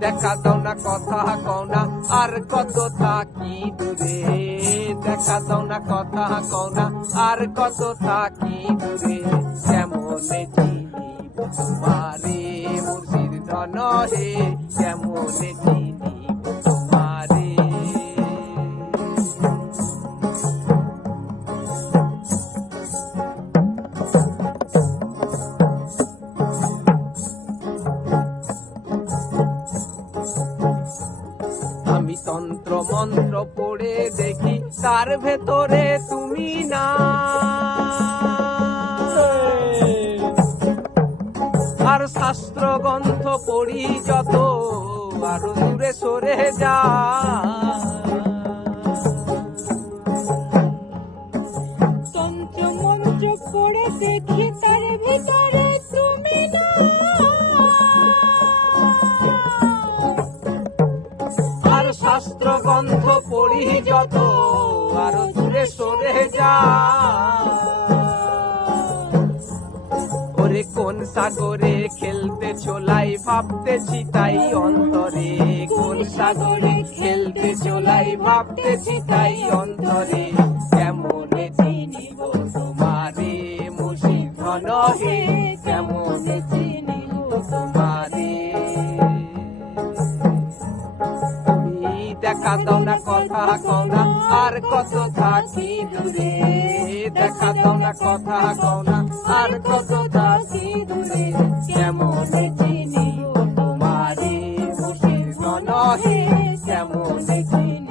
দেখা দাও না কথা কও না আর কত থাকি দূরে, দেখা দাও না কথা কও না আর কত থাকি দূরে, কেমনে চিনিব তোমারে মুর্শিদ ধন হে, কেমনে চিনিব তোমারে। আমি তন্ত্র মন্ত্র পড়ে দেখি তার ভেতরে তুমি না, আর শাস্ত্র গ্রন্থ পড়ি যত আরো দূরে সরে যা। তন্ত্র মন্ত্র পড়ে দেখি তার ভিতরে তুমি না, আর শাস্ত্র গ্রন্থ পড়ি যত আরো দূরে সরে যা। ওরে কোন সাগরে খেলতে চলাই ভাবতেছি তাই অন্তরে, কোন সাগরে খেলতে চলাই ভাবতেছি তাই অন্তরে, কেমনে চিনিব তোমারে মুর্শিদ ধন হে, কেমনে চিনিব তোমারে। দেখা দাও না কথা কও না আর কত থাকি দূরে, দেখা দাও না কথা কও না আর কত থাকি দূরে, কেমনে চিনিব তোমারে মুর্শিদ ধন হে, কেমনে চিনিব